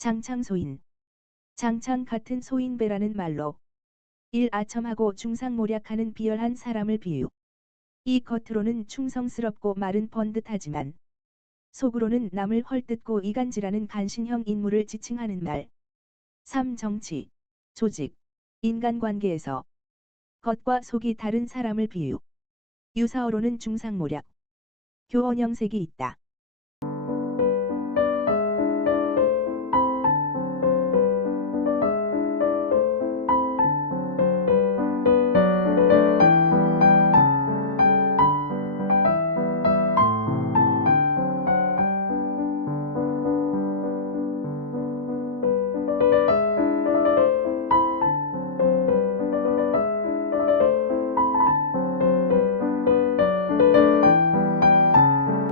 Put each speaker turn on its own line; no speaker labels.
장창소인. 장창 같은 소인배라는 말로 일 아첨하고 중상모략하는 비열한 사람을 비유. 이 겉으로는 충성스럽고 말은 번듯하지만 속으로는 남을 헐뜯고 이간질하는 간신형 인물을 지칭하는 말. 3. 정치, 조직, 인간관계에서 겉과 속이 다른 사람을 비유. 유사어로는 중상모략, 교원형색이 있다.